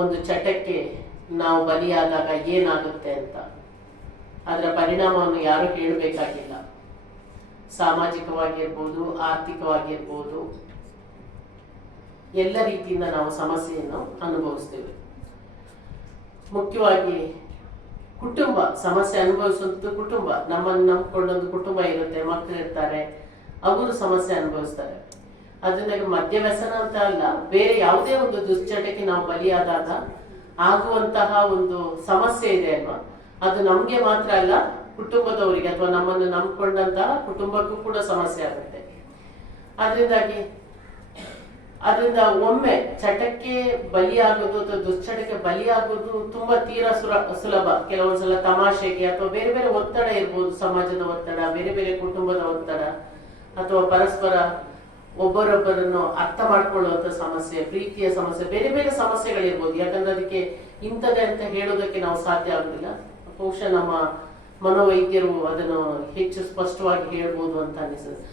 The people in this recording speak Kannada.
ಒಂದು ಚಟಕ್ಕೆ ನಾವು ಬಲಿಯಾದಾಗ ಏನಾಗುತ್ತೆ ಅಂತ. ಅದರ ಪರಿಣಾಮವನ್ನು ಯಾರು ಹೇಳಬೇಕಾಗಿಲ್ಲ ಸಾಮಾಜಿಕವಾಗಿರ್ಬೋದು, ಆರ್ಥಿಕವಾಗಿರ್ಬೋದು, ಎಲ್ಲ ರೀತಿಯಿಂದ ನಾವು ಸಮಸ್ಯೆಯನ್ನು ಅನುಭವಿಸ್ತೇವೆ. ಮುಖ್ಯವಾಗಿ ಕುಟುಂಬ, ಸಮಸ್ಯೆ ಅನುಭವಿಸುವಂಥದ್ದು ಕುಟುಂಬ. ನಮ್ಮನ್ನು ನಂಬ್ಕೊಂಡೊಂದು ಕುಟುಂಬ ಇರುತ್ತೆ ಮಕ್ಕಳಿರ್ತಾರೆ ಅವರು ಸಮಸ್ಯೆ ಅನುಭವಿಸ್ತಾರೆ. ಅದನ್ನ ಮದ್ಯ ವ್ಯಸನ ಅಂತ ಅಲ್ಲ, ಬೇರೆ ಯಾವುದೇ ಒಂದು ದುಶ್ಚಟಕ್ಕೆ ನಾವು ಬಲಿಯಾದಾಗ ಆಗುವಂತಹ ಒಂದು ಸಮಸ್ಯೆ ಇದೆ ಅಲ್ವಾ? ಅದು ನಮ್ಗೆ ಮಾತ್ರ ಅಲ್ಲ, ಕುಟುಂಬದವರಿಗೆ ಅಥವಾ ನಮ್ಮನ್ನು ನಂಬ್ಕೊಂಡಂತಹ ಕುಟುಂಬಕ್ಕೂ ಕೂಡ ಸಮಸ್ಯೆ ಆಗುತ್ತೆ. ಅದರಿಂದಾಗಿ, ಅದರಿಂದ ಒಮ್ಮೆ ಚಟಕ್ಕೆ ಬಲಿಯಾಗೋದು ಅಥವಾ ದುಶ್ಚಟಕ್ಕೆ ಬಲಿಯಾಗೋದು ತುಂಬಾ ತೀರಾ ಸುರ, ಸುಲಭ. ಕೆಲವೊಂದ್ಸಲ ತಮಾಷೆಗೆ ಅಥವಾ ಬೇರೆ ಬೇರೆ ಒತ್ತಡ ಇರ್ಬೋದು, ಸಮಾಜದ ಒತ್ತಡ, ಬೇರೆ ಬೇರೆ ಕುಟುಂಬದ ಒತ್ತಡ ಅಥವಾ ಪರಸ್ಪರ ಒಬ್ಬರೊಬ್ಬರನ್ನು ಅರ್ಥ ಮಾಡ್ಕೊಳ್ಳುವಂತ ಸಮಸ್ಯೆ, ಪ್ರೀತಿಯ ಸಮಸ್ಯೆ, ಬೇರೆ ಬೇರೆ ಸಮಸ್ಯೆಗಳಿರ್ಬೋದು. ಯಾಕಂದ್ರೆ ಅದಕ್ಕೆ ಇಂಥದ್ದೇ ಅಂತ ಹೇಳೋದಕ್ಕೆ ನಾವು ಸಾಧ್ಯ ಆಗುದಿಲ್ಲ. ಬಹುಶಃ ನಮ್ಮ ಮನೋವೈದ್ಯರು ಅದನ್ನು ಹೆಚ್ಚು ಸ್ಪಷ್ಟವಾಗಿ ಹೇಳ್ಬೋದು ಅಂತ ಅನಿಸುತ್ತೆ.